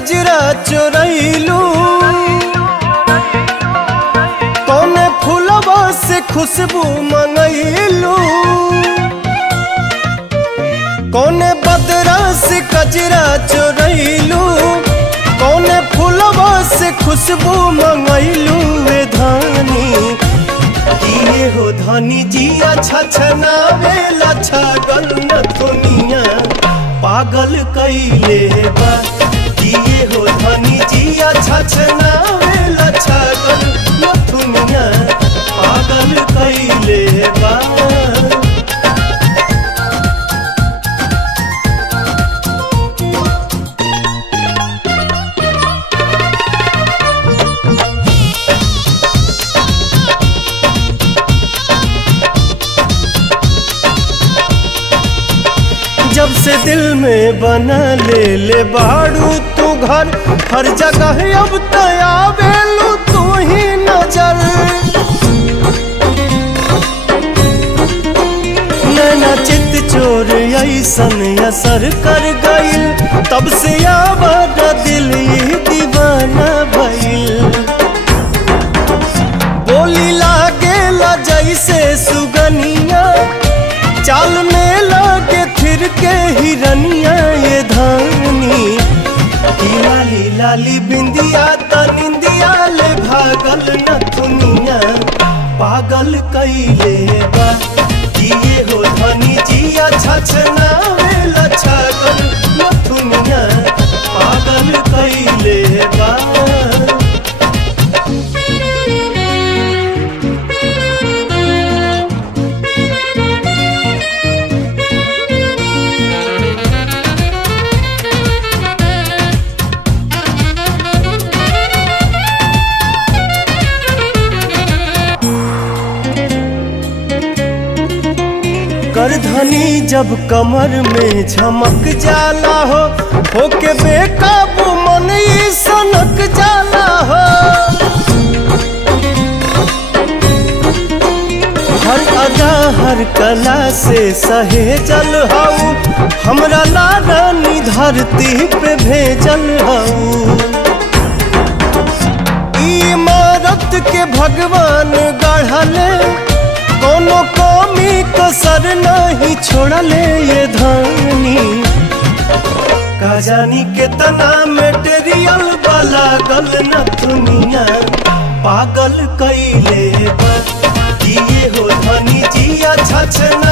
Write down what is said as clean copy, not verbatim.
कजरा चोरैलू, कौने फूलवा से खुशबू मंगैलू, कौने बदरा से कजरा चोरैलू, कौने फूलवा से खुशबू मंगैलू। वे धानी किए हो धानी जिया छछनावे छगन दुनिया पागल कैले बा। किए हो धानी जिया छछनावे छगन दुनिया पागल कैले बा। जब से दिल में बना ले बाड़ू तू घर, हर जगह अब तयावेलू तू ही नजर। नैना चित चोर ऐसन असर कर गइल, तब से आवाज दिल ही दीवाना भइल। बोली लागेला जैसे सुगनिया, चाल में लागे फिर के हिरनिया। ये धानी लाली लाली बिंदिया त निंदिया ले भागल न दुनिया पागल कैले बा। किए हो धनी जिया छछनावे छगन न दुनिया पागल कैले बा। करधनी जब कमर में झमक जाला हो के बेकाबू मन ही सनक जाला हो। हर अदा हर कला से सहेजल हऊ, हमरा लारानी धरती पे भेजल हऊ। इमारत के भगवान गढ़ले, कोनो कमी कसर नहीं छोड़ले। ये धानी का जानी के तना मेटेरियल वाला गल न दुनिया पागल कैले बा। किए हो धनी जिया छछना